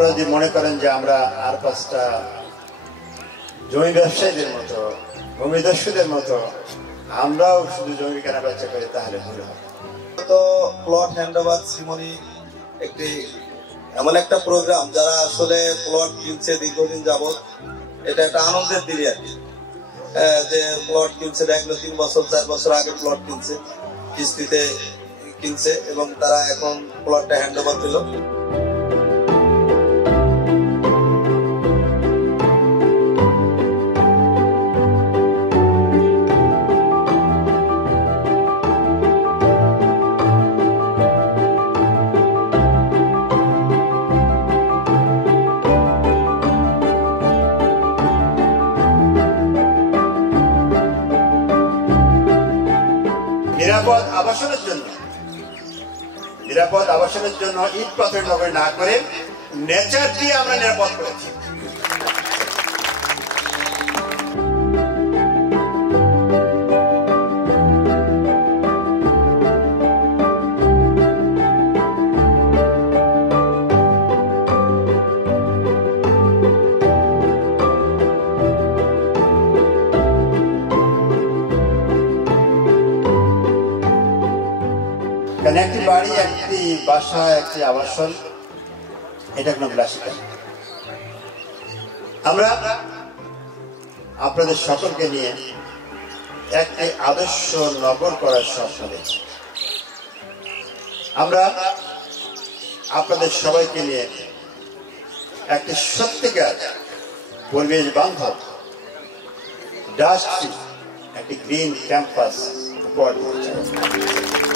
আপনারা যদি মনে করেন যে আমরা আর 5টা জমি ব্যবসায়ীদের মতো ভূমিদস্যুদের মতো আমরাও শুধু জমি কেনা বেচা করি তাহলে ভুল হবে। তো প্লট হ্যান্ডওভার সিমনি একটি এমন একটা প্রোগ্রাম যারা আসলে প্লট কিনছে দীর্ঘদিন যাবত, এটা একটা আনন্দের দিনই আর কি, যে প্লট কিনছে, দেখলো 3 বছর 4 বছর আগে প্লট কিনছে, কিস্তিতে কিনছে এবং তারা এখন প্লটটা হ্যান্ডওভার দিল। নিরাপদ আবাসনের জন্য ইট পাথর নগর না করে নেচার দিয়ে আমরা নিরাপদ করেছি। একটি বাড়ি, একটি বাসা, একটি আবাসন, এটা কোনো বিলাসিতা। আমরা আপনাদের সকলকে নিয়ে একটি আদর্শ নগর করার স্বপ্ন দেখি। আমরা আপনাদের সবাইকে নিয়ে একটি সত্যিকার পরিবেশ বান্ধব ডাস্ট ফ্রি একটি গ্রিন ক্যাম্পাস উপহার দিতে চাই।